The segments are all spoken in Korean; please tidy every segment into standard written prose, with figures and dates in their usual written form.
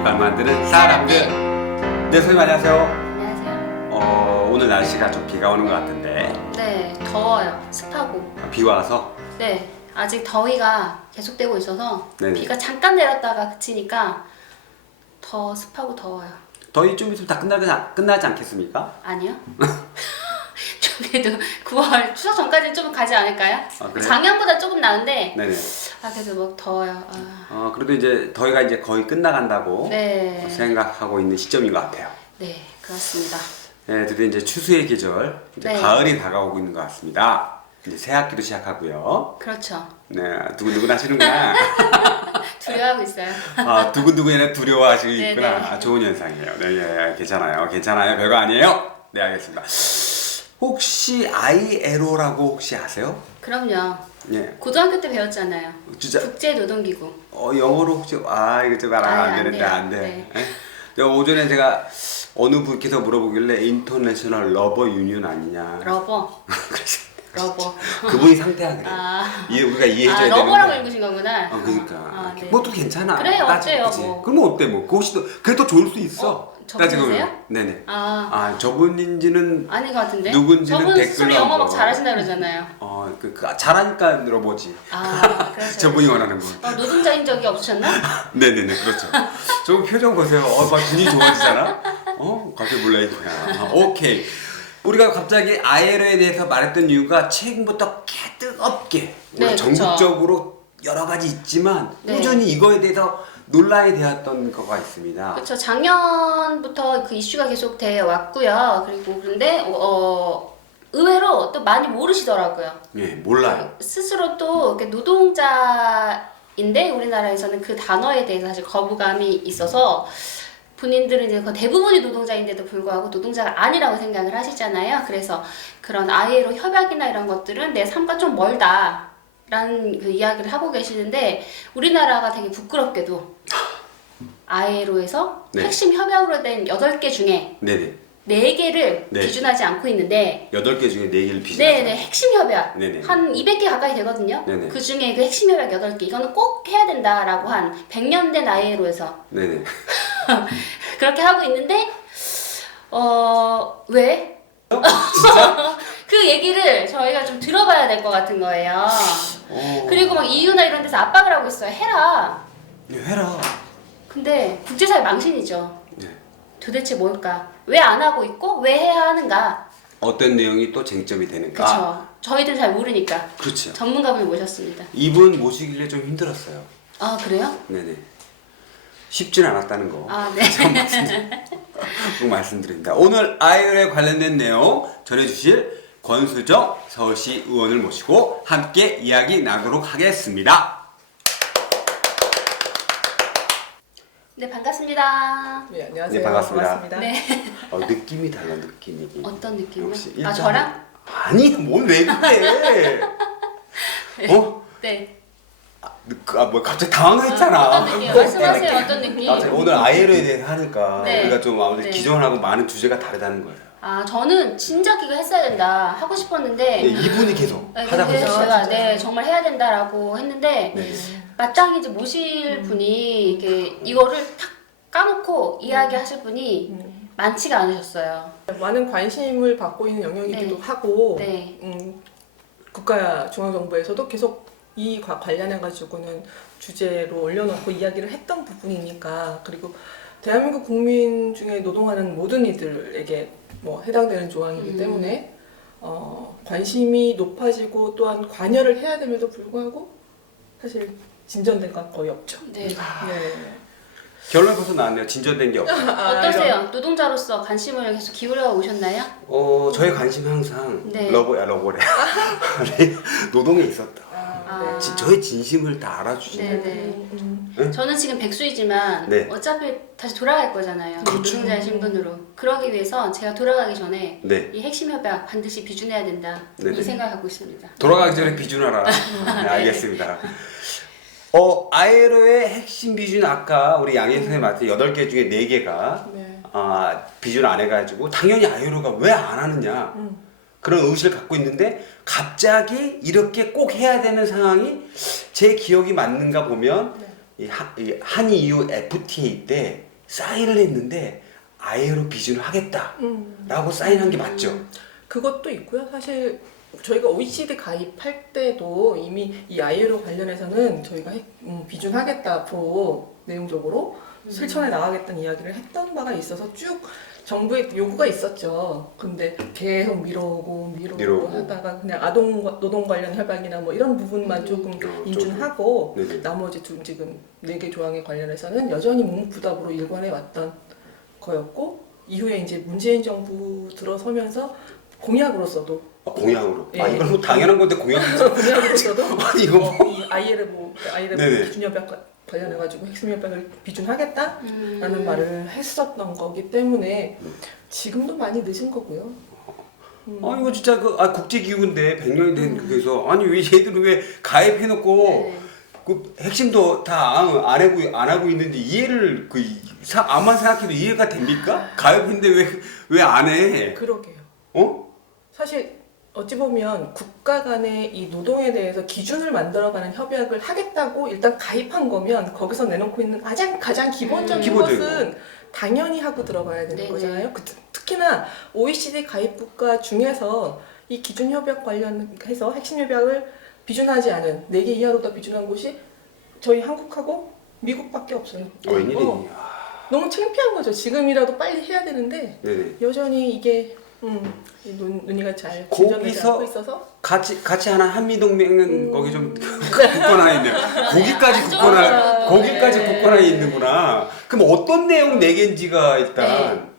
족발 만드는 사람들. 네, 선생님 안녕하세요. 안녕하세요. 오늘 날씨가 좀 비가 오는 것 같은데. 네, 더워요. 습하고. 비 와서? 네, 아직 더위가 계속되고 있어서 네네. 비가 잠깐 내렸다가 그치니까 더 습하고 더워요. 더위 좀 있으면 다 끝나지 않겠습니까? 아니요? 좀 그래도 9월 추석 전까지는 좀 가지 않을까요? 아, 그래요? 작년보다 조금 나은데 네네. 그래도 뭐 더워요. 그래도 이제 더위가 이제 거의 끝나간다고 네. 생각하고 있는 시점인 것 같아요. 네, 그렇습니다. 네, 드디어 이제 추수의 계절, 이제 네. 가을이 다가오고 있는 것 같습니다. 이제 새 학기도 시작하고요. 그렇죠. 네, 두근두근 하시는구나. 두려워하고 있어요. 두근두근이 아니라 두려워하시겠구나. 네네. 좋은 현상이에요. 네, 괜찮아요. 별거 아니에요. 네, 알겠습니다. 혹시 ILO라고 혹시 아세요? 그럼요. 예. 고등학교 때 배웠잖아요. 진짜 국제노동기구. 영어로 혹시 이거 좀 알아 안 되는데 돼요. 안 돼. 네. 예? 오전에 제가 어느 분께서 물어보길래 인터내셔널 러버 유니언 아니냐. 러버. 그래서 러버. 그분이 상태가 그래. 우리가 이해해줘야 되는. 러버라고 읽으신 거구나. 그러니까. 네. 뭐또 괜찮아. 그래요, 따지고, 어때요, 그치? 뭐. 그럼 어때 뭐? 그것이 또 그래도 좋을 수 있어. 저분이세요? 네네. 아닌 저분인지는 것 같은데? 누군지는 저분 댓글로 스스로 영어 막 한번. 잘하신다 그러잖아요. 잘하니까 물어보지. 그래서. 저분이 원하는 거. 노동자인 적이 없으셨나? 네네네, 그렇죠. 저분 표정 보세요. 막 눈이 좋아지잖아? 갑자기 몰라있구나. 오케이. 우리가 갑자기 ILO에 대해서 말했던 이유가 최근부터 뜨겁게 네, 전국적으로 여러 가지 있지만 네. 꾸준히 이거에 대해서 논란이 되었던 거가 있습니다. 그렇죠. 작년부터 그 이슈가 계속 돼 왔고요. 그리고 그런데 의외로 또 많이 모르시더라고요. 예, 몰라요. 스스로 또 이렇게 노동자인데 우리나라에서는 그 단어에 대해서 사실 거부감이 있어서 본인들은 이제 대부분이 노동자인데도 불구하고 노동자가 아니라고 생각을 하시잖아요. 그래서 그런 ILO 협약이나 이런 것들은 내 삶과 좀 멀다. 라는 그 이야기를 하고 계시는데 우리나라가 되게 부끄럽게도 ILO에서 네. 핵심 협약으로 된 8개 중에 네네. 4개를 네. 비준하지 않고 있는데 8개 중에 4개를 비준하죠. 네네 핵심 협약 네네. 한 200개 가까이 되거든요. 네네. 그 중에 그 핵심 협약 8개 이거는 꼭 해야 된다라고 한 100년 된 ILO에서 네네. 그렇게 하고 있는데 왜? 진짜? 그 얘기를 저희가 좀 들어봐야 될 것 같은 거예요. 그리고 막 EU나 이런 데서 압박을 하고 있어요. 해라. 해라. 근데 국제사회 망신이죠. 네. 도대체 뭘까? 왜 안 하고 있고 왜 해야 하는가? 어떤 내용이 또 쟁점이 되는가? 그렇죠. 저희들 잘 모르니까 그렇죠. 전문가분을 모셨습니다. 이분 모시길래 좀 힘들었어요. 그래요? 네네. 쉽진 않았다는 거. 네. 꼭 말씀드립니다. 오늘 ILO에 관련된 내용 전해주실 권수정 서울시 의원을 모시고 함께 이야기 나누도록 하겠습니다. 네, 반갑습니다. 네, 안녕하세요. 네, 반갑습니다. 네. 느낌이 달라, 느낌이. 어떤 느낌이요? 역시 저랑? 아니, 뭘 왜 그래? 네. 뭐 갑자기 당황했잖아. 어떤 느낌? 말씀하세요. 어떤 느낌? 오늘 ILO에 대해서 하니까 네. 우리가 좀 아무래도 네. 기존하고 많은 주제가 다르다는 거예요. 저는 진작 이거 했어야 된다 하고 싶었는데 이분이 계속 네, 하자고 근데 했어요. 제가 정말 해야 된다라고 했는데 네. 마땅히 이제 모실 분이 이거를 탁 까놓고 이야기하실 분이 많지가 않으셨어요. 많은 관심을 받고 있는 영역이기도 네. 하고 네. 국가 중앙정부에서도 계속 이 관련해 가지고는 주제로 올려놓고 이야기를 했던 부분이니까 그리고 대한민국 국민 중에 노동하는 모든 이들에게 해당되는 조항이기 때문에 관심이 높아지고 또한 관여를 해야 됨에도 불구하고 사실 진전된 건 거의 없죠. 네. 네. 결론이 벌써 나왔네요. 진전된 게 없어요. 어떠세요? 노동자로서 관심을 계속 기울여 오셨나요? 저의 관심은 항상 네. 러버래. 노동에 있었다. 네. 저의 진심을 다 알아주시네. 네네. 저는 지금 백수이지만 네. 어차피 다시 돌아갈 거잖아요. 그렇죠. 노동자의 신분으로. 그러기 위해서 제가 돌아가기 전에 네. 이 핵심 협약 반드시 비준해야 된다. 네네. 이 생각하고 있습니다. 돌아가기 전에 비준하라. 네, 알겠습니다. ILO의 핵심 비준 아까 우리 양현 선생님 말씀 8개 중에 4개가 네. 비준 안 해가지고 당연히 ILO가 왜 안 하느냐 그런 의식을 갖고 있는데 갑자기 이렇게 꼭 해야 되는 상황이 제 기억이 맞는가 보면 네. 이 한EU FTA 때 사인을 했는데 ILO 비준을 하겠다라고 사인한 게 맞죠? 그것도 있고요. 사실 저희가 OECD 가입할 때도 이미 이 ILO 관련해서는 저희가 비준하겠다 앞으로 내용적으로 실천해 나가겠다는 이야기를 했던 바가 있어서 쭉 정부의 요구가 있었죠. 근데 계속 미뤄오고 하다가 그냥 노동 관련 협약이나 뭐 이런 부분만 조금 인준하고 네네. 나머지 지금 4개 조항에 관련해서는 여전히 묵묵부답으로 일관해 왔던 거였고 이후에 이제 문재인 정부 들어서면서 공약으로서도 공약으로. 예. 이건 뭐 당연한 건데 공약으로. 공약으로서도 아니 이거 뭐. 이 ILO 네네. 기준협약 관련해가지고 핵심 협약을 비준하겠다라는 말을 했었던 거기 때문에 지금도 많이 늦은 거고요. 이거 진짜 국제기구인데 100년이 된 그게서 아니 왜 얘들은 왜 가입해놓고 네. 그 핵심도 다 안 하고 있는지 이해를 암만 생각해도 이해가 됩니까? 가입인데 왜 안 해? 그러게요. 어? 사실 어찌 보면 국가 간의 이 노동에 대해서 기준을 만들어가는 협약을 하겠다고 일단 가입한 거면 거기서 내놓고 있는 가장 기본적인 기본적인 것은 당연히 하고 들어가야 되는 네네. 거잖아요. 특히나 OECD 가입 국가 중에서 이 기준 협약 관련해서 핵심 협약을 비준하지 않은 4개 이하로 다 비준한 곳이 저희 한국하고 미국밖에 없어요. 웬일이? 너무 창피한 거죠. 지금이라도 빨리 해야 되는데 네네. 여전히 이게 논의가 잘 진전되지 거기서 않고 있어서 같이 하는 한미동맹은 거기 좀 굳건하게 있네. 거기까지 굳건하게 있는구나. 그럼 어떤 내용 4개인지가 일단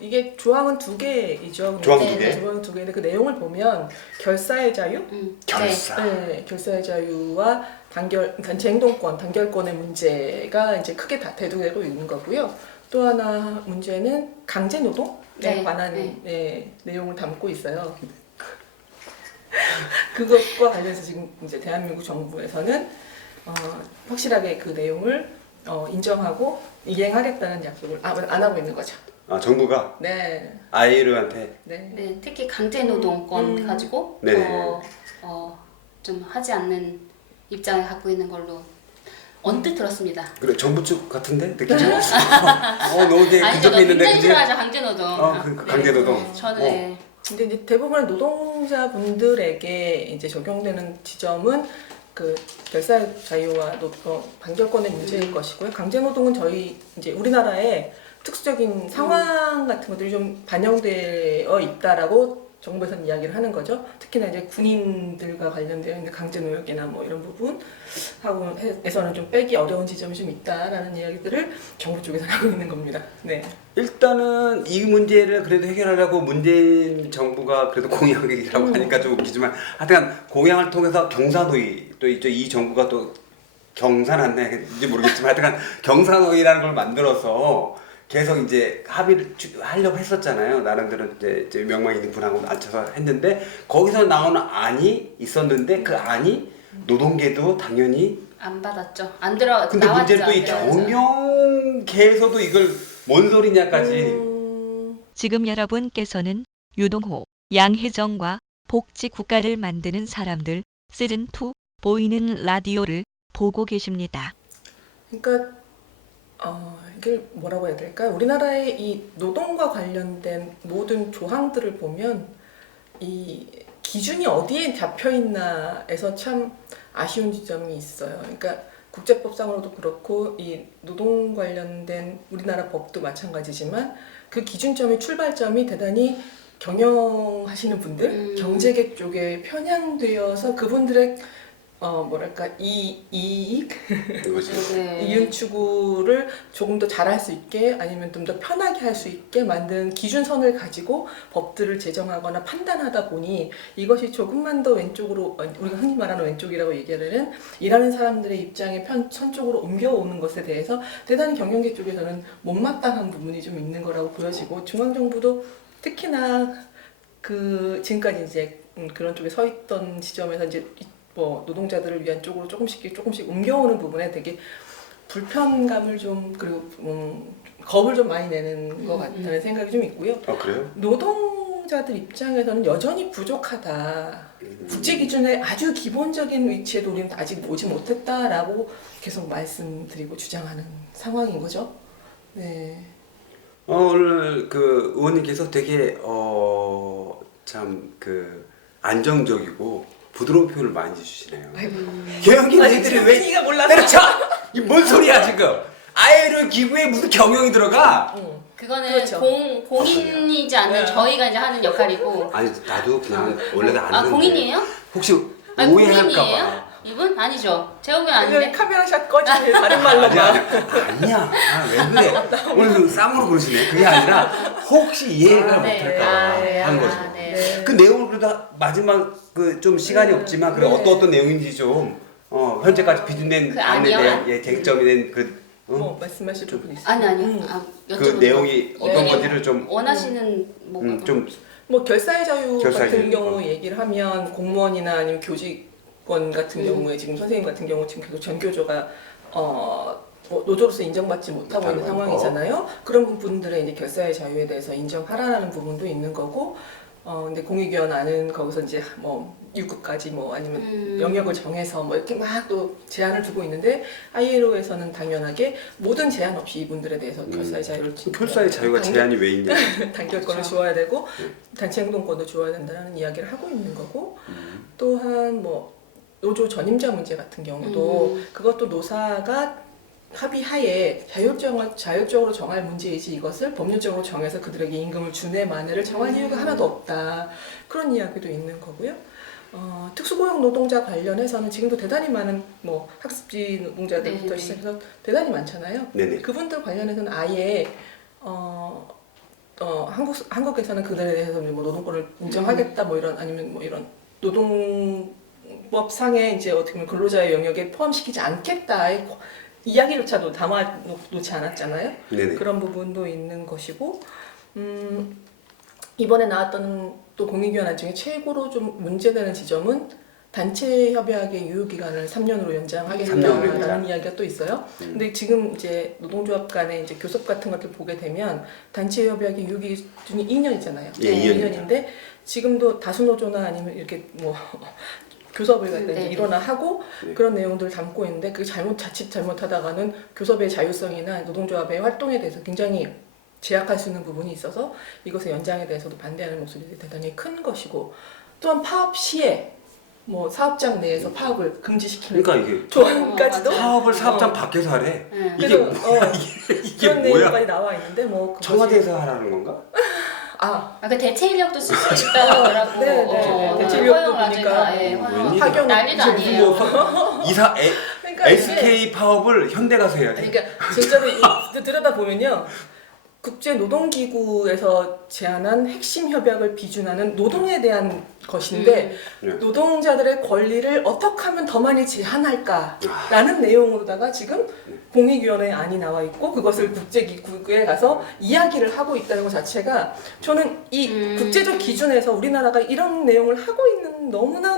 이게 조항은 2개이죠. 조항 네, 2개. 네. 조항 2개인데 그 내용을 보면 결사의 자유, 결사. 네, 결사의 자유와 단체 행동권, 단결권의 문제가 이제 크게 대두되고 있는 거고요. 또 하나 문제는 강제 노동에 네, 관한 네. 내용을 담고 있어요. 그것과 관련해서 지금 이제 대한민국 정부에서는 확실하게 그 내용을 인정하고 이행하겠다는 약속을 안 하고 있는 거죠. 정부가 네, ILO한테 네. 네, 특히 강제 노동권 가지고 네네. 좀 하지 않는 입장을 갖고 있는 걸로 언뜻 들었습니다. 그래 정부 측 같은데 느낌이 너무 되게 아니죠, 근접해 있는데 굉장히 그지? 싫어하죠 강제 노동. 강제 노동. 저는 어. 근데 이제 대부분의 노동자분들에게 이제 적용되는 지점은 그 결사 자유와 반결권의 문제일 것이고요. 강제 노동은 저희 이제 우리나라의 특수적인 상황 같은 것들이 좀 반영되어 있다라고 정부에서는 이야기를 하는 거죠. 특히나 이제 군인들과 관련되어 있는 강제 노역이나 뭐 이런 부분 하고에서는 좀 빼기 어려운 지점이 좀 있다라는 이야기들을 정부 쪽에서 하고 있는 겁니다. 네. 일단은 이 문제를 그래도 해결하려고 문재인 정부가 그래도 공약이라고 하니까 좀 웃기지만 하여튼 공약을 통해서 경사노위 또 있죠. 이 정부가 또 경산한지 모르겠지만 하여튼 경사노위라는 걸 만들어서 계속 이제 합의를 하려고 했었잖아요. 나름대로 이제 명망 있는 분하고 앉혀서 했는데 거기서 나오는 안이 있었는데 그 안이 노동계도 당연히 안 받았죠. 안 들어 근데 나왔죠. 문제는 또 이 경영계에서도 이걸 뭔 소리냐까지 지금 여러분께서는 유동호, 양혜정과 복지 국가를 만드는 사람들 시즌2 보이는 라디오를 보고 계십니다. 그러니까 이걸 뭐라고 해야 될까? 우리나라의 이 노동과 관련된 모든 조항들을 보면 이 기준이 어디에 잡혀 있나에서 참 아쉬운 지점이 있어요. 그러니까 국제법상으로도 그렇고 이 노동 관련된 우리나라 법도 마찬가지지만 그 기준점의 출발점이 대단히 경영하시는 분들, 경제계 쪽에 편향되어서 그분들의 이익 이윤 추구를 조금 더 잘할 수 있게 아니면 좀 더 편하게 할 수 있게 만든 기준선을 가지고 법들을 제정하거나 판단하다 보니 이것이 조금만 더 왼쪽으로 우리가 흔히 말하는 왼쪽이라고 얘기하는 일하는 사람들의 입장의 선 쪽으로 옮겨오는 것에 대해서 대단히 경영계 쪽에서는 못마땅한 부분이 좀 있는 거라고 보여지고 중앙정부도 특히나 그 지금까지 이제 그런 쪽에 서 있던 지점에서 이제 노동자들을 위한 쪽으로 조금씩 옮겨오는 부분에 되게 불편감을 좀 그리고 겁을 좀 많이 내는 것 같다는 생각이 좀 있고요. 그래요? 노동자들 입장에서는 여전히 부족하다. 국제 기준의 아주 기본적인 위치에도 우리는 아직 오지 못했다라고 계속 말씀드리고 주장하는 상황인 거죠. 네. 오늘 그 의원님께서 되게 참 그 안정적이고 부드러운 표현을 많이 주시네요. 경영진 애들이 왜 네가 몰라서. 때려쳐? 이 뭔 소리야 지금? 아이로 기구에 무슨 경영이 들어가? 응. 그거는 그렇죠. 공인이지 않는 네. 저희가 이제 하는 역할이고. 아니 나도 그냥 원래는 안 하는데 공인이에요? 혹시 아니 오해할까봐. 공인이에요? 이분 아니죠. 제가 보기엔 그냥 아닌데. 카메라샷 꺼지네 다른 말로만. 아니야 왜 그래? 오늘 그 쌍으로 그러시네. 그게 아니라 혹시 이해가 네. 못할까봐 네. 한 거죠. 네. 네. 그 내용을 그래도 마지막 그 좀 시간이 없지만 그래 네. 어떤 내용인지 좀 현재까지 비준된 그 안에 아니요? 대한 쟁점이 된그 뭐 말씀하실 부분 있어요? 아니요. 그 여쭤보는 내용이 거. 어떤 네. 건지를 좀 원하시는 뭐가 좀 뭐 결사의 자유 결사의 같은 자유. 경우 얘기를 하면 공무원이나 아니면 교직원 같은 경우에 지금 선생님 같은 경우 지금 계속 전교조가 뭐 노조로서 인정받지 못하고 있는 못하는 상황이잖아요. 그런 부분들의 이제 결사의 자유에 대해서 인정하라는 부분도 있는 거고, 근데 공익위원회는 거기서 이제 뭐 6급까지 뭐 아니면 영역을 정해서 뭐 이렇게 막 또 제한을 두고 있는데 ILO에서는 당연하게 모든 제한 없이 이분들에 대해서 결사의 자유를 결사의 자유가 제한이 왜 있냐? 단결권을 그렇죠. 주어야 되고 단체 행동권도 주어야 된다는 이야기를 하고 있는 거고 또한 뭐 노조 전임자 문제 같은 경우도 그것도 노사가 합의하에 자율적으로 정할 문제이지 이것을 법률적으로 정해서 그들에게 임금을 주네 마네를 정할 이유가 하나도 없다. 그런 이야기도 있는 거고요. 특수고용 노동자 관련해서는 지금도 대단히 많은 뭐 학습지 노동자들부터 네네. 시작해서 대단히 많잖아요. 네네. 그분들 관련해서는 아예 한국에서는 그들에 대해서 뭐 노동권을 인정하겠다 뭐 이런 아니면 뭐 이런 노동법상의 이제 어떻게 보면 근로자의 영역에 포함시키지 않겠다의 이야기조차도 담아 놓지 않았잖아요. 네네. 그런 부분도 있는 것이고 이번에 나왔던 또 공익위원회 중에 최고로 좀 문제되는 지점은 단체 협약의 유효기간을 3년으로 3년으로 연장하겠다라는 연장. 이야기가 또 있어요. 근데 지금 이제 노동조합 간의 이제 교섭 같은 것들 보게 되면 단체 협약의 유효기준이 2년이잖아요. 예, 2년인데 지금도 다수 노조나 아니면 이렇게 뭐 교섭을 갖다 이제 네. 일어나 하고 네. 그런 내용들을 담고 있는데 그 자칫 잘못하다가는 교섭의 자율성이나 노동조합의 활동에 대해서 굉장히 제약할 수 있는 부분이 있어서 이것의 연장에 대해서도 반대하는 목소리들이 대단히 큰 것이고 또한 파업 시에 뭐 사업장 내에서 파업을 금지시키는 그러니까 이게 조항까지도 사업을 사업장 밖에서 하래. 네. 이게 그래서, 뭐야? 이게 그런 뭐야? 내용까지 나와 있는데 뭐 그것이- 청와대에서 하라는 건가? 그 대체 인력도 쓸 수 있다고 하더라고. 네. 대체 인력도 허용 보니까 아직, 예, 웬일이야. 허용. 파견 난리도 무슨 아니에요. 뭐 그러니까 이게 SK 파업을 현대 가서 해야 돼. 그러니까 진짜로 들여다 보면요. 국제 노동기구에서 제안한 핵심 협약을 비준하는 노동에 대한 것인데 네. 노동자들의 권리를 어떻게 하면 더 많이 제한할까라는 내용으로다가 지금 공익위원회 안이 나와 있고 그것을 국제기구에 가서 이야기를 하고 있다는 것 자체가 저는 이 국제적 기준에서 우리나라가 이런 내용을 하고 있는 너무나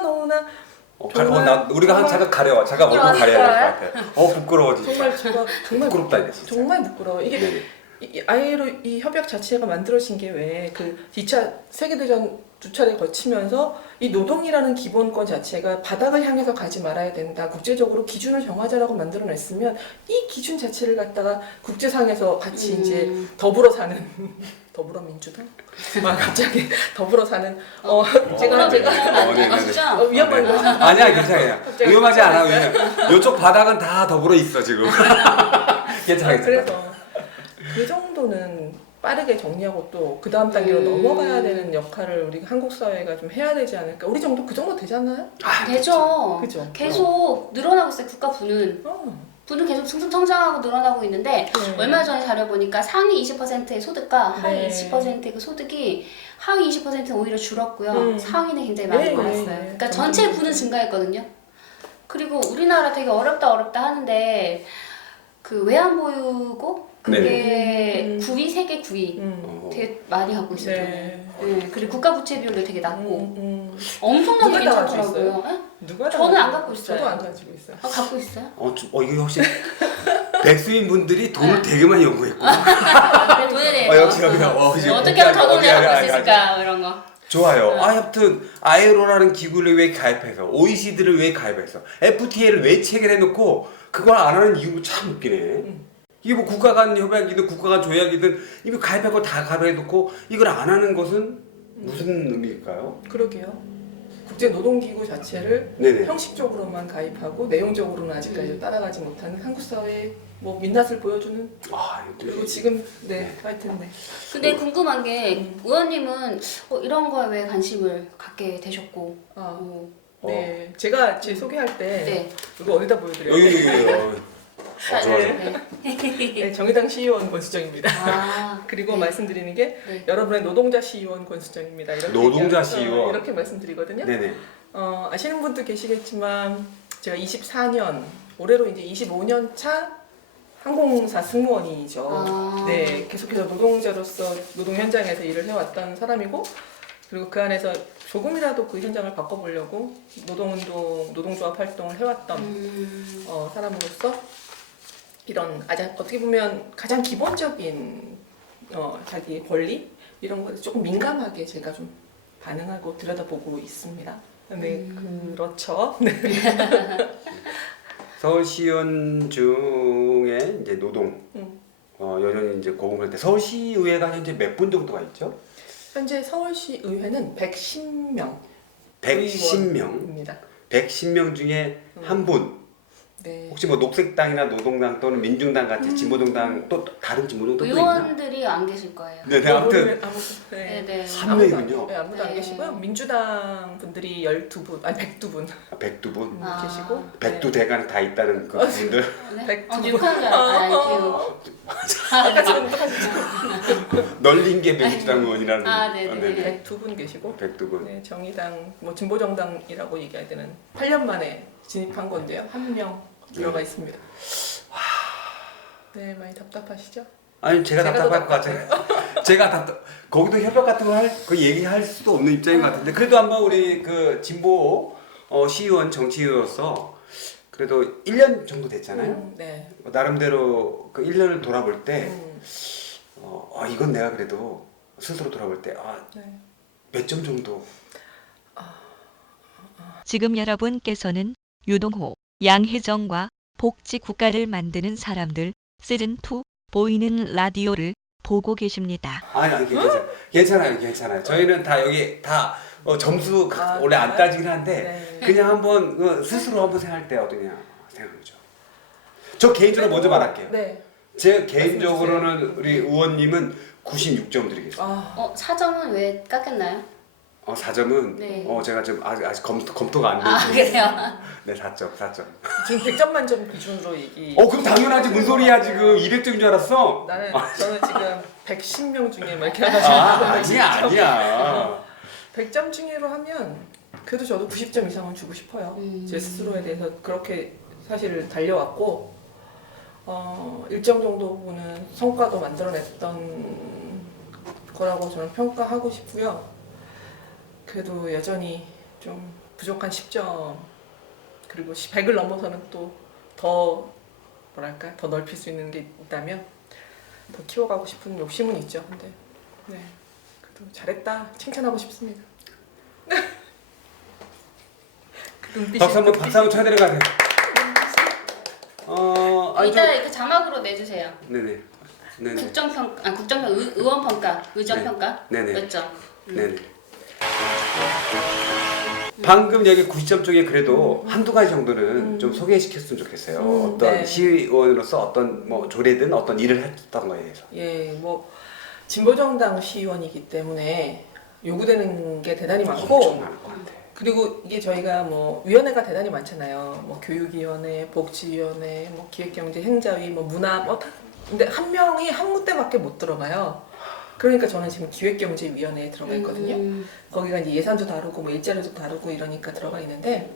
우리가 한 잠깐 가려워. 잠깐 얼굴 가려야 될 것 같아. 부끄러워 진짜. 정말 제가 정말 부끄럽다 이게 진짜. 정말 부끄러워. 이게 네네. 이 ILO 이 협약 자체가 만들어진 게 왜 그 2차 세계대전 두 차례 거치면서 이 노동이라는 기본권 자체가 바닥을 향해서 가지 말아야 된다. 국제적으로 기준을 정하자라고 만들어냈으면 이 기준 자체를 갖다가 국제상에서 같이 이제 더불어 사는 더불어민주당? 막 갑자기 더불어 사는 제가 네네네. 진짜 위험한 거 아니야 괜찮아요. 갑자기 위험하지 않아. 왜냐면 이쪽 바닥은 다 더불어 있어 지금. 괜찮아. 그래서 그 정도는 빠르게 정리하고 또 그 다음 단계로 넘어가야 되는 역할을 우리 한국 사회가 좀 해야 되지 않을까? 우리 정도 그 정도 되잖아요? 되죠. 그죠? 계속 늘어나고 있어요. 국가 부는. 부는 계속 승승장구하고 늘어나고 있는데 네. 얼마 전에 자료 보니까 상위 20%의 소득과 하위 네. 20%의 그 소득이 하위 20%는 오히려 줄었고요. 상위는 굉장히 많이 네, 늘었어요. 네. 그러니까 전체 부는 증가했거든요. 그리고 우리나라 되게 어렵다 하는데 그 외환보유고 그게 9위, 세계 9위 되게 많이 갖고 있어요. 네. 네. 그리고 국가 부채 비율도 되게 낮고 누가 엄청나게 다 가지고 괜찮더라고요. 예? 누가 다 저는 안 가지고 갖고 있어요. 저도 안 가지고 있어요. 갖고 있어요? 이게 혹시 백수인 분들이 돈을 되게 많이 연구했구나. 돈에 대해서 역시 여기다. 어떻게 하면 더 돈을 갖고 있을까 이런 거. 좋아요. 하여튼 ILO라는 기구를 왜 가입해서 OECD를 왜 가입해서 FTA를 왜 체결해놓고 그걸 안 하는 이유가 참 웃기네. 이게 뭐 국가 간 협약이든 국가 간 조약이든 이거 가입할 거 다 가입해놓고 이걸 안 하는 것은 무슨 의미일까요? 그러게요. 국제노동기구 자체를 네네. 형식적으로만 가입하고 내용적으로는 아직까지 따라가지 못하는 한국 사회의 뭐 민낯을 보여주는 아, 그리고 지금 하여튼 근데 궁금한 게 의원님은 이런 거에 왜 관심을 갖게 되셨고 아, 어, 네 제가 제 소개할 때 네. 이거 어디다 보여드려요? 여기 좋아서. 네, 정의당 시의원 권수정입니다. 아, 그리고 네. 말씀드리는 게 네. 여러분의 노동자 시의원 권수정입니다. 이렇게 노동자 얘기하- 시의원. 이렇게 말씀드리거든요. 네네. 아시는 분도 계시겠지만 제가 24년 올해로 이제 25년 차 항공사 승무원이죠. 아. 네, 계속해서 노동자로서 노동 현장에서 일을 해왔던 사람이고 그리고 그 안에서 조금이라도 그 현장을 바꿔보려고 노동운동, 노동조합 활동을 해왔던 사람으로서 이런 어떻게 보면 가장 기본적인 자기의 권리 이런 것에 조금 민감하게 제가 좀 반응하고 들여다보고 있습니다. 네, 그렇죠. 네. 서울시의원 중에 이제 노동 음. 여전히 이제 고공할 때 서울시의회가 현재 몇 분 정도가 있죠? 현재 서울시 의회는 110명 110명. 입니다. 110명 중에 한 분. 네. 혹시 뭐 녹색당이나 노동당 또는 민중당 같은 진보정당 또 다른 진보정당 또 있나? 의원들이 안 계실 거예요. 네네 아무튼 네, 네. 3명이군요. 네, 아무도 안 네. 계시고요. 민주당 분들이 12분, 아니 102분 102분. 아. 계시고 백두 대간에 다 있다는 그 분들. 네? 102분. 욕하는 줄 알았어요. 아까 지금 하시죠. 널린 게 민주당 의원이라는. 아, 네네. 102분 계시고 102분. 네, 정의당, 뭐 진보정당이라고 얘기해야 되는 8년 만에 진입한 건데요. 한 명 들어가 있습니다. 네, 많이 답답하시죠? 아니 제가 제가 더 답답할 것 같아요. 제가 거기도 협약 같은 거 그 얘기할 수도 없는 입장인 것 같은데 그래도 한번 우리 그 진보 시의원 정치인으로서 그래도 1년 정도 됐잖아요. 네. 나름대로 그 1년을 돌아볼 때 음, 이건 내가 그래도 스스로 돌아볼 때 네. 몇 점 정도 지금 여러분께서는 유동호, 양혜정과 복지 국가를 만드는 사람들 시즌2 보이는 라디오를 보고 계십니다. 아니 괜찮아요. 저희는 다 여기 다 점수 아, 원래 안 정말요? 따지긴 한데 네. 그냥 한번 스스로 한번 생각할 때 어떠냐 생각하죠. 저 개인적으로 먼저 말할게요. 네. 제 개인적으로는 우리 의원님은 96점 드리겠습니다. 아, 4점은 왜 깎였나요? 4점은 네. 제가 좀 아직 검토가 안 아, 되지. 그래요? 네, 4점. 지금 100점 만점 기준으로 얘기. 그럼 당연하지. 무슨 소리야 지금 200점인 줄 알았어? 저는 지금 110명 중에 막 이렇게 아니야. 100점 중에로 하면 그래도 저도 90점 이상은 주고 싶어요. 제 스스로에 대해서 그렇게 사실 달려왔고 일정 정도 부분은 성과도 만들어냈던 거라고 저는 평가하고 싶고요. 그래도 여전히 좀 부족한 10점 그리고 100을 넘어서는 또 더 뭐랄까 더 넓힐 수 있는 게 있다면 더 키워가고 싶은 욕심은 있죠. 근데 네 그래도 잘했다 칭찬하고 싶습니다. 그 눈빛이- 박수 한번 쳐야 되는 거 같아요. 이따 이렇게 자막으로 내주세요. 네네. 의원평가, 의정평가 네네. 몇 점? 네네. 방금 여기 90점 쪽에 그래도 한두 가지 정도는 좀 소개시켰으면 좋겠어요. 어떤 네. 시의원으로서 어떤 뭐 조례든 어떤 일을 했던 거에 대해서. 예, 뭐 진보정당 시의원이기 때문에 요구되는 게 대단히 많고 엄청 많을 것 같아. 그리고 이게 저희가 뭐 위원회가 대단히 많잖아요. 뭐 교육위원회, 복지위원회, 뭐 기획경제, 행자위, 뭐 문화 뭐 다. 근데 한 명이 한 무대밖에 못 들어가요. 그러니까 저는 지금 기획경제위원회에 들어가 있거든요. 거기가 이제 예산도 다루고 뭐 일자리도 다루고 이러니까 들어가 있는데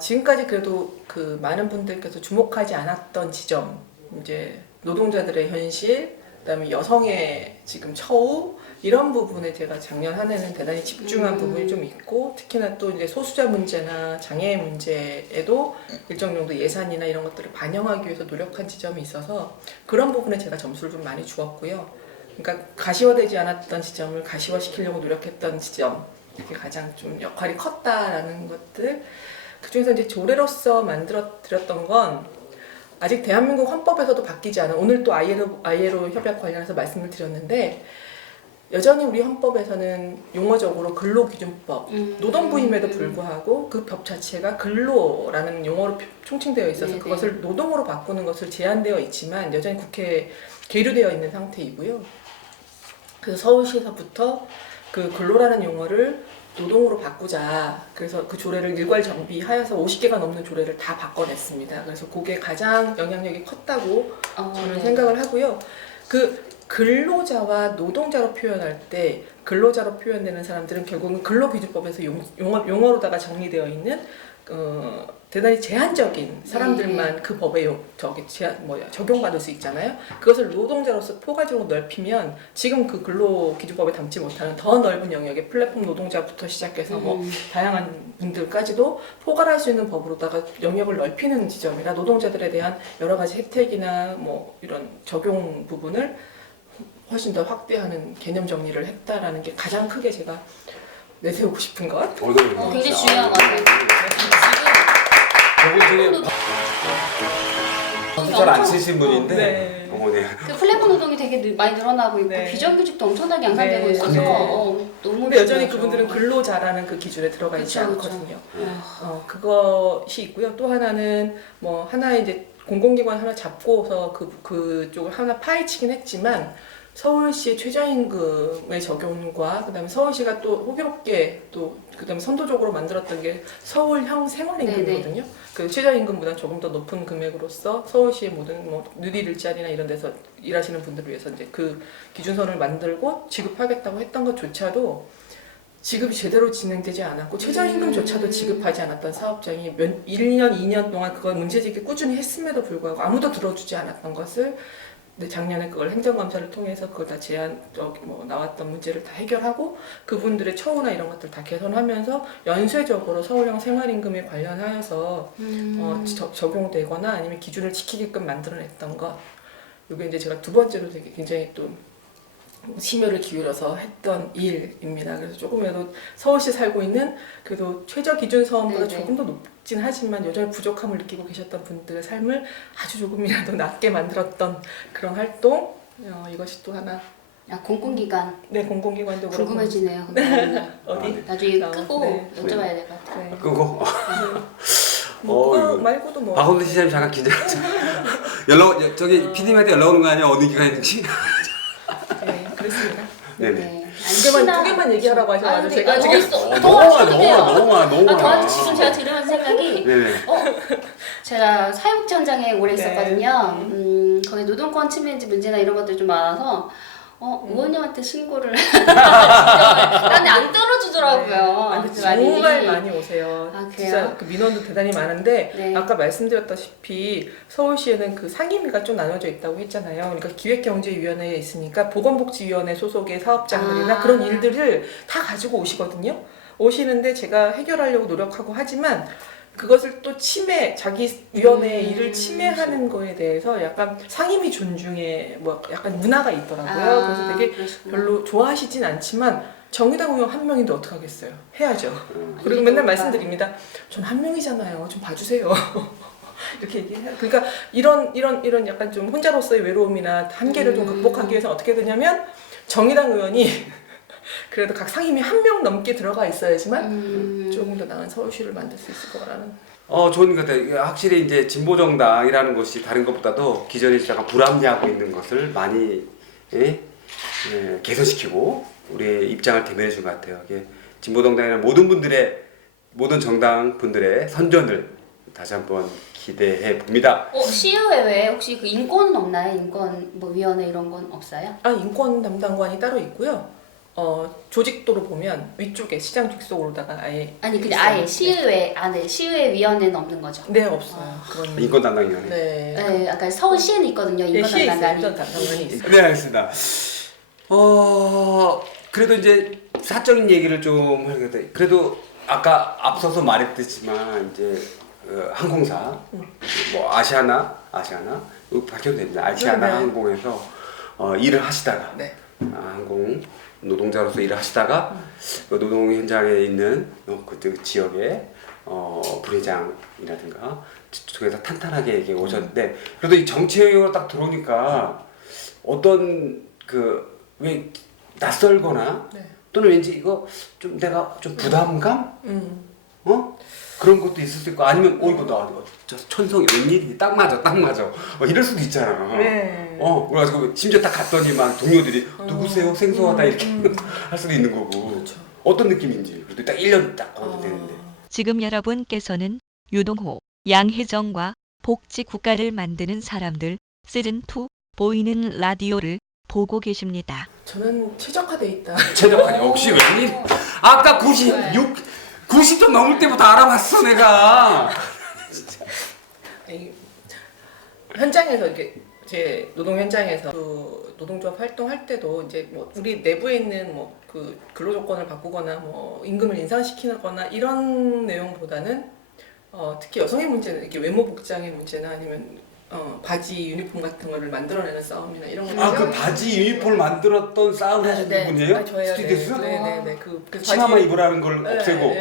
지금까지 그래도 그 많은 분들께서 주목하지 않았던 지점 이제 노동자들의 현실 그다음에 여성의 지금 처우 이런 부분에 제가 작년 한 해는 대단히 집중한 부분이 좀 있고 특히나 또 이제 소수자 문제나 장애 문제에도 일정 정도 예산이나 이런 것들을 반영하기 위해서 노력한 지점이 있어서 그런 부분에 제가 점수를 좀 많이 주었고요. 그러니까 가시화되지 않았던 지점을 가시화시키려고 노력했던 지점 이게 가장 좀 역할이 컸다라는 것들 그 중에서 이제 조례로서 만들어 드렸던 건 아직 대한민국 헌법에서도 바뀌지 않은 오늘 또 ILO 협약 관련해서 말씀을 드렸는데 여전히 우리 헌법에서는 용어적으로 근로기준법, 노동부임에도 불구하고 그 법 자체가 근로라는 용어로 총칭되어 있어서 네네. 그것을 노동으로 바꾸는 것을 제한되어 있지만 여전히 국회에 계류되어 있는 상태이고요. 그래서 서울시에서부터 그 근로라는 용어를 노동으로 바꾸자. 그래서 그 조례를 일괄 정비하여서 50개가 넘는 조례를 다 바꿔냈습니다. 그래서 그게 가장 영향력이 컸다고 저는 네. 생각을 하고요. 그 근로자와 노동자로 표현할 때 근로자로 표현되는 사람들은 결국은 근로기준법에서 용어로다가 정리되어 있는 대단히 제한적인 사람들만 그 법에 적용받을 수 있잖아요. 그것을 노동자로서 포괄적으로 넓히면 지금 그 근로기준법에 담지 못하는 더 넓은 영역의 플랫폼 노동자부터 시작해서 뭐 다양한 분들까지도 포괄할 수 있는 법으로다가 영역을 넓히는 지점이라 노동자들에 대한 여러 가지 혜택이나 뭐 이런 적용 부분을 훨씬 더 확대하는 개념 정리를 했다라는 게 가장 크게 제가 내세우고 싶은 것. 굉장히 중요한 것 같아요. 저분 되게 잘안 치신 분인데 네. 네. 그 플랫폼 노동이 되게 많이 늘어나고 있고 네. 비정규직도 엄청나게 양산되고 네. 있어서 네. 너무 근데 여전히 중요하죠. 그분들은 근로자라는 그 기준에 들어가 있지 그쵸, 그쵸. 않거든요. 그것이 있고요. 또 하나는 뭐 하나의 이제 공공기관 하나 잡고서 그쪽을 하나 파헤치긴 했지만 서울시의 최저임금의 적용과 그다음에 서울시가 또 호기롭게 또 그다음에 선도적으로 만들었던 게 서울형 생활임금이거든요. 그 최저임금보다 조금 더 높은 금액으로서 서울시의 모든 뭐 누리 일자리나 이런 데서 일하시는 분들을 위해서 이제 그 기준선을 만들고 지급하겠다고 했던 것조차도 지급이 제대로 진행되지 않았고 최저임금조차도 지급하지 않았던 사업장이 1년, 2년 동안 그걸 문제제기 꾸준히 했음에도 불구하고 아무도 들어주지 않았던 것을 근데 작년에 그걸 행정감사를 통해서 그걸 다 나왔던 문제를 다 해결하고 그분들의 처우나 이런 것들 다 개선하면서 연쇄적으로 서울형 생활임금에 관련하여서 적용되거나 아니면 기준을 지키게끔 만들어냈던 것. 이게 이제 제가 두 번째로 되게 굉장히 또 심혈을 기울여서 했던 일입니다. 그래서 조금이라도 서울시 살고 있는 그래도 최저 기준 서원보다 네네. 조금 더 높진 하지만 여전히 부족함을 느끼고 계셨던 분들의 삶을 아주 조금이라도 낫게 만들었던 그런 활동 이것이 또 하나 공공기관 네 공공기관도 그렇고 궁금해지네요. 어디? 나중에 끄고 네. 여쭤봐야 될 것 같아요. 네. 그거 그거 말고도 뭐 박원순 시장님 잠깐 긴장하죠. 연락 저기 PD님한테 연락 오는 거 아니야? 어느 기관인지? 네, 그렇습니다. 네네. 두 개만 얘기하라고 하셔가지고 제가 지금 너무 많아. 더 지금 제가 들으면서 생각이 네네. 제가 사회복지 현장에 오래 네. 있었거든요. 거기 노동권 침해 문제나 이런 것들이 좀 많아서 의원님한테 신고를 나한테 안 떨어주더라고요. 근데 정말 많이 오세요. 아, 그래요? 진짜 그 민원도 대단히 많은데 네. 아까 말씀드렸다시피 서울시에는 그 상임위가 좀 나눠져 있다고 했잖아요. 그러니까 기획경제위원회에 있으니까 보건복지위원회 소속의 사업장들이나 그런 일들을 다 가지고 오시거든요. 오시는데 제가 해결하려고 노력하고 하지만 그것을 또 자기 위원회의 일을 침해하는 거에 대해서 약간 상임위 존중의 뭐 약간 문화가 있더라고요. 그래서 되게 그러시구나. 별로 좋아하시진 않지만 정의당 의원 한 명인데 어떡하겠어요. 해야죠. 그리고 맨날 말씀드립니다. 전 한 명이잖아요. 좀 봐주세요. 이렇게 얘기해요. 그러니까 이런 약간 좀 혼자로서의 외로움이나 한계를 좀 극복하기 위해서 어떻게 되냐면 정의당 의원이 그래도 각 상임위 한 명 넘게 들어가 있어야지만 조금 더 나은 서울시를 만들 수 있을 거라는. 좋은 것 같아요. 확실히 이제 진보정당이라는 것이 다른 것보다도 기존에 약간 불합리하고 있는 것을 많이 개선시키고 우리의 입장을 대변해 준 것 같아요. 이게 진보정당이나 모든 정당 분들의 선전을 다시 한번 기대해 봅니다. 시의회 외에 혹시 그 인권은 없나요? 인권 뭐 위원회 이런 건 없어요? 인권 담당관이 따로 있고요. 조직도로 보면 위쪽에 시장 직속으로다가 아예 아니 근데 있어요. 아예 시의회 안에 시의회 위원회는 없는 거죠? 네 없어요. 그런 인권 담당위원회. 네. 네, 아까 서울시에는 있거든요. 네, 인권 시에 있어요. 담당관이. 인권 담당관이 있어요. 네, 알겠습니다. 그래도 이제 사적인 얘기를 좀 하겠다. 그래도 아까 앞서서 말했듯지만 이제 항공사 뭐 아시아나 이거 밝혀도 됩니다. 아시아나 네. 항공에서 일을 하시다가 네. 항공 노동자로서 일을 하시다가 그 노동 현장에 있는 그 지역의 부회장이라든가 쪽에서 탄탄하게 이게 오셨는데 그래도 이 정치 영역으로 딱 들어오니까 어떤 그 왜 낯설거나 네. 또는 왠지 이거 좀 내가 좀 부담감? 그런 것도 있을 수 있고 아니면 이거 나 저 천성이 웬일이 딱 맞아 이럴 수도 있잖아. 네. 그래가지고 심지어 딱 갔더니만 동료들이 누구세요? 생소하다 이렇게 할 수도 있는 거고. 그렇죠. 어떤 느낌인지 그래도 딱 1년 딱 거기 되는데. 지금 여러분께서는 유동호, 양혜정과 복지 국가를 만드는 사람들 시즌2 보이는 라디오를 보고 계십니다. 저는 최적화돼 있다. 최적화 역시 웬일? 아까 90점 넘을 때부터 알아봤어 내가. 아니, 현장에서 이렇게 제 노동 현장에서 그 노동조합 활동할 때도 이제 뭐 우리 내부에 있는 뭐 그 근로 조건을 바꾸거나 뭐 임금을 인상시키거나 이런 내용보다는 특히 여성의 문제는 이렇게 외모 복장의 문제나 아니면 바지 유니폼 같은 거를 만들어내는 싸움이나 이런 거. 그 바지 유니폼을 만들었던 싸움을 하신 분이에요? 저예요. 스튜디오스? 네네네. 그 치마만 바지 입으라는 걸 없애고.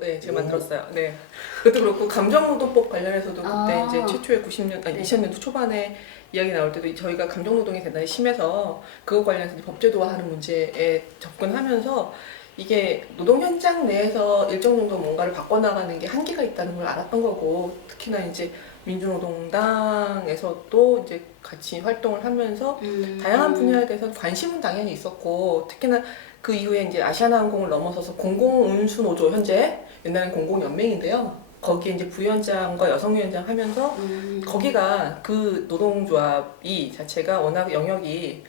네, 제가 만들었어요. 네. 그것도 그렇고 감정노동법 관련해서도 그때 이제 최초에 2000년도 초반에 이야기 나올 때도 저희가 감정노동이 대단히 심해서 그거 관련해서 법제도화하는 문제에 접근하면서 이게 노동 현장 내에서 일정 정도 뭔가를 바꿔나가는 게 한계가 있다는 걸 알았던 거고 특히나 이제 민주노동당에서도 이제 같이 활동을 하면서 다양한 분야에 대해서 관심은 당연히 있었고 특히나 그 이후에 이제 아시아나항공을 넘어서서 공공운수노조 현재 옛날엔 공공연맹인데요. 거기에 이제 부위원장과 여성위원장 하면서 거기가 그 노동조합이 자체가 워낙 영역이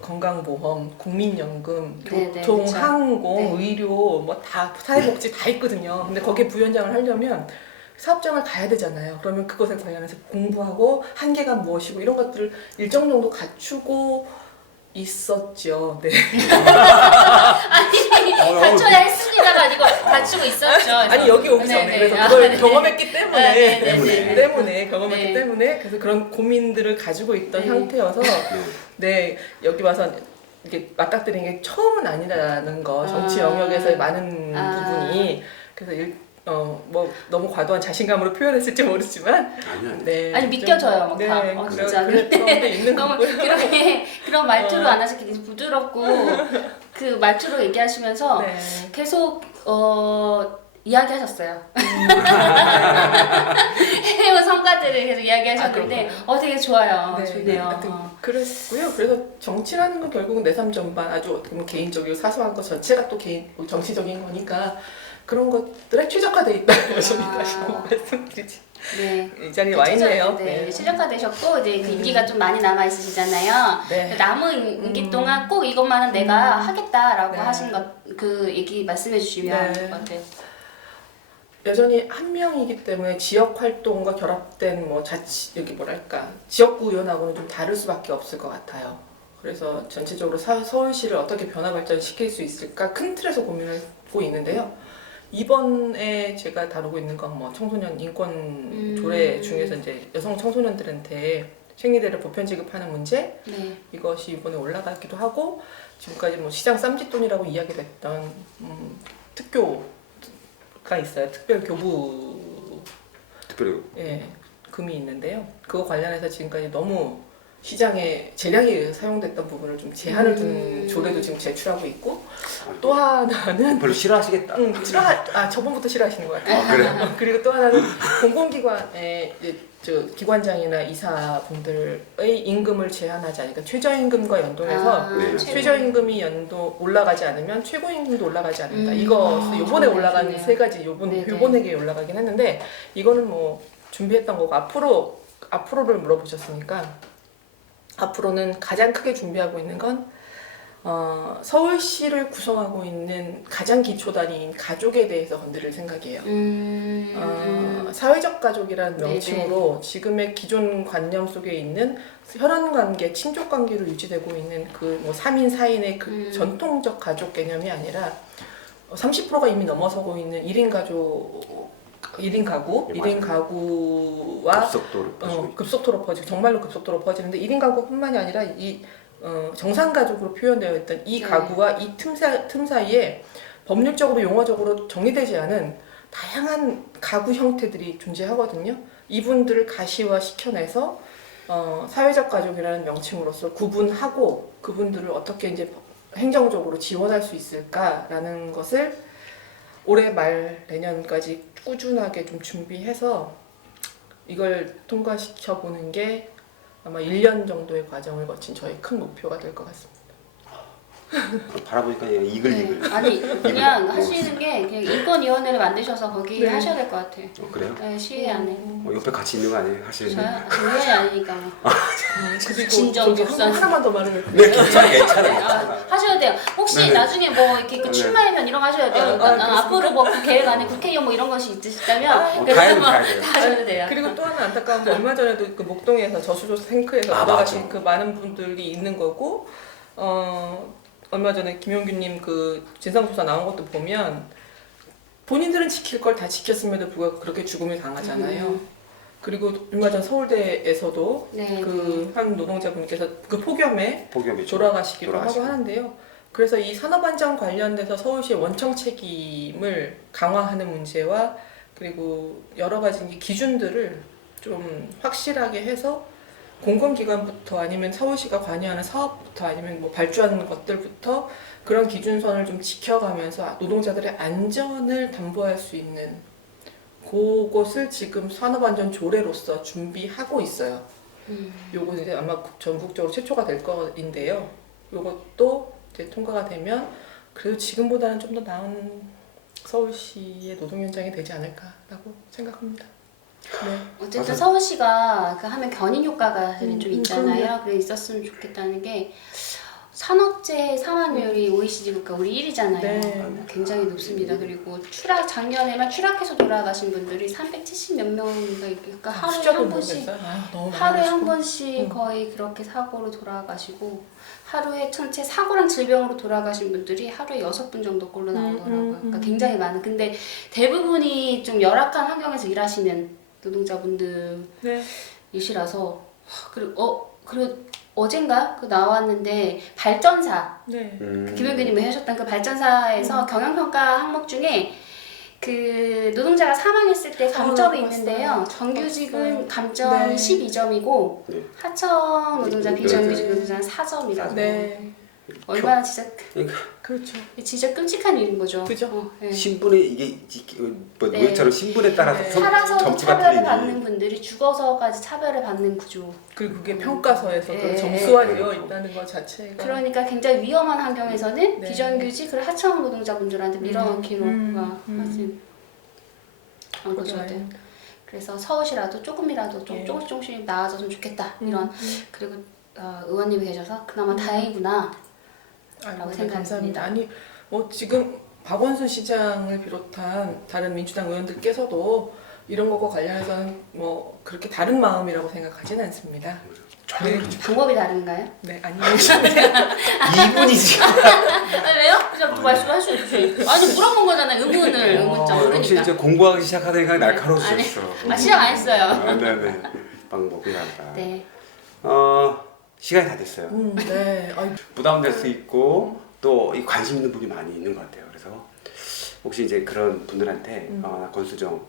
건강보험, 국민연금, 네네, 교통, 그쵸. 항공, 네. 의료 뭐 다 사회복지 다 있거든요. 근데 거기에 부위원장을 하려면 사업장을 가야 되잖아요. 그러면 그것에 관련해서 공부하고 한계가 무엇이고 이런 것들을 일정 정도 갖추고 있었죠. 네. 아니 갖춰야 했습니다가 아니고 갖추고 있었죠. 아니 여기 오기 전에 네네. 그래서 아, 그걸 네. 경험했기 때문에 네네네. 경험했기 네. 때문에 그래서 그런 고민들을 가지고 있던 네. 상태여서 네 여기 와서 이게 맞닥뜨리는 게 처음은 아니라는 거 정치 영역에서의 많은 부분이 그래서 뭐 너무 과도한 자신감으로 표현했을지 모르지만 아니야. 네 아니 믿겨져요 막 네, 다. 진짜. 그랬던 게 있는 너무 거고요. 그런 말투로 안 하시고 되게 부드럽고 그 말투로 얘기하시면서 네. 계속 이야기하셨어요. 해온 성과들을 계속 이야기하셨는데 되게 좋아요. 좋네요. 하여튼 그랬고요. 그래서 정치라는 건 결국은 내삶 전반 아주 어떻게 보면 개인적이고 사소한 것 전체가 또 정치적인 거니까 그런 것들에 최적화돼 있다는 것을 다시 한번 말씀드리지. 네. 이 자리에 와 있네요. 네, 실력화되셨고 이제 그 임기가 좀 많이 남아 있으시잖아요. 네. 남은 임기 동안 꼭 이것만은 내가 하겠다라고 네. 하신 그 얘기 말씀해 주시면 네. 될 것 같아요. 여전히 한 명이기 때문에 지역 활동과 결합된 지역구 의원하고는 좀 다를 수밖에 없을 것 같아요. 그래서 전체적으로 서울시를 어떻게 변화 발전시킬 수 있을까 큰 틀에서 고민을 하고 있는데요. 이번에 제가 다루고 있는 건 뭐 청소년 인권 조례 중에서 이제 여성 청소년들한테 생리대를 보편 지급하는 문제 네. 이것이 이번에 올라가기도 하고 지금까지 뭐 시장 쌈짓돈이라고 이야기됐던 특교가 있어요. 특별교부 특별히 금이 있는데요. 그거 관련해서 지금까지 너무 시장에 재량이 사용됐던 부분을 좀 제한을 둔 조례도 지금 제출하고 있고 또 하나는 별로 싫어하시겠다. 저번부터 싫어하시는 것 같아요. 그래. 그리고 또 하나는 공공기관의 기관장이나 이사분들의 임금을 제한하지 않으니까 최저임금과 연동해서 네. 최저임금이 올라가지 않으면 최고임금도 올라가지 않는다. 이것을 요번에 올라간 좋네요. 세 가지 네네. 요번에 올라가긴 했는데 이거는 뭐 준비했던 거고 앞으로를 물어보셨으니까 앞으로는 가장 크게 준비하고 있는 건 서울시를 구성하고 있는 가장 기초 단위인 가족에 대해서 건드릴 생각이에요. 사회적 가족이라는 명칭으로 지금의 기존 관념 속에 있는 혈연관계, 친족관계로 유지되고 있는 그 뭐 3인, 4인의 그 전통적 가족 개념이 아니라 30%가 이미 넘어서고 있는 1인 가족, 1인 가구, 네, 1인 가구와 급속도로 급속도로 퍼지고 정말로 급속도로 퍼지는데 1인 가구뿐만이 아니라 이 정상가족으로 표현되어 있던 이 네. 가구와 이 틈 사이에 법률적으로 용어적으로 정의되지 않은 다양한 가구 형태들이 존재하거든요. 이분들을 가시화 시켜내서 사회적 가족이라는 명칭으로서 구분하고 그분들을 어떻게 이제 행정적으로 지원할 수 있을까라는 것을 올해 말 내년까지 꾸준하게 좀 준비해서 이걸 통과시켜 보는 게 아마 1년 정도의 과정을 거친 저의 큰 목표가 될 것 같습니다. 바라보니까 그냥 이글이글. 네. 아니 그냥 하시는 게 그냥 인권위원회를 만드셔서 거기 네. 하셔야 될 것 같아요. 그래요? 네, 시의 안에. 옆에 같이 있는 거 아니에요? 사실은. 저요? 위원회 아니니까. 그리고 진정 저기 독선. 하나만 더 말하면 네, 괜찮아, 네, 괜찮아. 하셔야 돼요. 혹시 네네. 나중에 뭐 이렇게 그 네. 출마하면 이런 거 하셔야 돼요. 그렇습니까? 앞으로 뭐 계획 안에 국회의원 뭐 이런 것이 있으시다면 가야 돼, 뭐 가야 돼요. 다 하셔도 돼요. 그리고 또 하나 안타까운 게 얼마 전에도 그 목동에서 저수조 탱크에서 아, 돌아가신 맞아. 그 많은 분들이 있는 거고 얼마 전에 김용규님 그 진상조사 나온 것도 보면 본인들은 지킬 걸 다 지켰음에도 불구하고 그렇게 죽음을 당하잖아요. 그리고 얼마 전 서울대에서도 네. 그 한 노동자분께서 그 폭염에 폭염이죠. 돌아가시기로 돌아가시고. 하고 하는데요. 그래서 이 산업안전 관련돼서 서울시의 원청 책임을 강화하는 문제와 그리고 여러 가지 이제 기준들을 좀 확실하게 해서 공공기관부터 아니면 서울시가 관여하는 사업부터 아니면 뭐 발주하는 것들부터 그런 기준선을 좀 지켜가면서 노동자들의 안전을 담보할 수 있는 그것을 지금 산업안전 조례로서 준비하고 있어요. 요거 이제 아마 전국적으로 최초가 될 거인데요. 요것도 이제 통과가 되면 그래도 지금보다는 좀 더 나은 서울시의 노동 현장이 되지 않을까라고 생각합니다. 네. 어쨌든 맞아요. 서울시가 그 하면 견인 효과가 사실 좀 있잖아요. 그럼요. 그래 있었으면 좋겠다는 게 산업재해 사망률이 OECD 국가 우리 1위잖아요. 네. 굉장히 높습니다. 그리고 작년에만 추락해서 돌아가신 분들이 370 몇 명인가 그러니까 하루에 숫자도 한 번씩 모르겠어요. 너무 하루에 한 많아가지고. 번씩 거의 그렇게 사고로 돌아가시고 하루에 전체 사고랑 질병으로 돌아가신 분들이 하루에 6분 정도꼴로 나오더라고요. 그러니까 굉장히 많은. 근데 대부분이 좀 열악한 환경에서 일하시는 노동자분들이시라서 네. 그리고 어젠가 그 나왔는데 발전사 네. 그 김현규님이 하셨던 그 발전사에서 경영평가 항목 중에 그 노동자가 사망했을 때 감점이 봤어요. 있는데요. 정규직은 봤어요. 감점 네. 12점이고 네. 하청 노동자, 네. 비정규직 노동자는 4점이라고. 네. 얼마나 진짜 그렇죠. 진짜 끔찍한 일인 거죠. 그죠. 네. 신분의 이게 뭐 네. 노예처럼 신분에 따라서 네. 살아서도 점수가 차별을 틀리니. 받는 분들이 죽어서까지 차별을 받는 구조. 그리고 그게 평가서에서 네. 점수화되어 있다는 것 자체가 그러니까 굉장히 위험한 환경에서는 네. 비정규직 그리고 하청 노동자분들한테 밀어넣기로가 음. 한 거죠. 네. 그래서 서울시라도 조금이라도 좀 예. 조금씩 나아졌으면 좋겠다 이런 그리고 의원님이 계셔서 그나마 음. 다행이구나. 아이고, 라고 네, 생각합니다. 감사합니다. 아니 뭐 지금 박원순 시장을 비롯한 다른 민주당 의원들께서도 이런 것과 관련해서는 뭐 그렇게 다른 마음이라고 생각하지는 않습니다. 네, 방법이 다른가요? 네 아니요. 이분이지. 아니, 왜요? 그냥 또 말씀할 수 있지. 아니 물어본 거잖아요. 의문점. 역시 그러니까. 이제 공부하기 시작하니까 날카로워졌어. 시작 안 했어요. 네네. 방법이 다르다. 네. 시간이 다 됐어요. 네. 아이, 부담될 수 있고 또 이 관심 있는 분이 많이 있는 것 같아요. 그래서 혹시 이제 그런 분들한테 나 권수정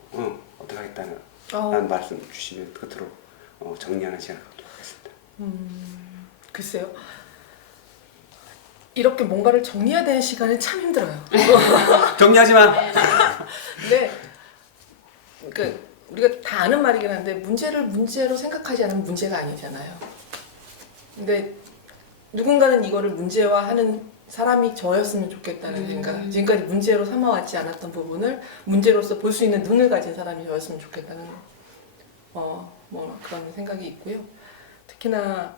어떻게 하겠다는 라는 말씀 주시면 끝으로 정리하는 시간을 갖도록 하겠습니다. 글쎄요. 이렇게 뭔가를 정리해야 되는 시간이 참 힘들어요. 정리하지 마. 근데 그러니까 우리가 다 아는 말이긴 한데 문제를 문제로 생각하지 않으면 문제가 아니잖아요. 근데 누군가는 이거를 문제화하는 사람이 저였으면 좋겠다는 생각. 지금까지 문제로 삼아왔지 않았던 부분을 문제로서 볼 수 있는 눈을 가진 사람이 저였으면 좋겠다는 뭐 그런 생각이 있고요. 특히나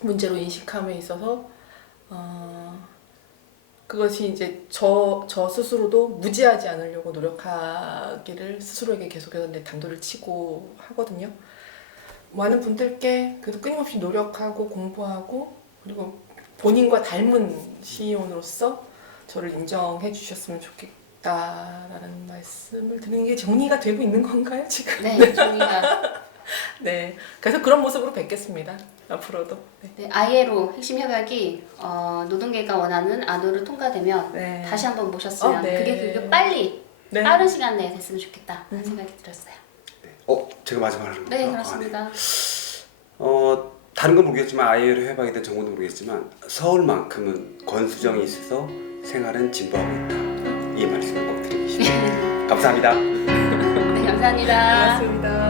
문제로 인식함에 있어서 그것이 이제 저 스스로도 무지하지 않으려고 노력하기를 스스로에게 계속해서 내 단도를 치고 하거든요. 많은 분들께 그래도 끊임없이 노력하고 공부하고 그리고 본인과 닮은 시의원으로서 저를 인정해 주셨으면 좋겠다라는 말씀을 드리는 게 정리가 되고 있는 건가요 지금? 네, 정리가 네, 그래서 그런 모습으로 뵙겠습니다. 앞으로도. 네. 네, ILO 핵심 협약이 노동계가 원하는 안으로 통과되면 네. 다시 한번 모셨으면 네. 그게 빨리 네. 빠른 시간 내에 됐으면 좋겠다 하는 생각이 들었어요. 제가 마지막으로 하는 네, 건가요? 그렇습니다. 다른 건 모르겠지만 ILO 협약에 대한 정보도 모르겠지만 서울만큼은 권수정이 있어서 생활은 진보하고 있다. 이 말씀을 꼭 드리고 싶습니다. 감사합니다. 네, 감사합니다. 고맙습니다.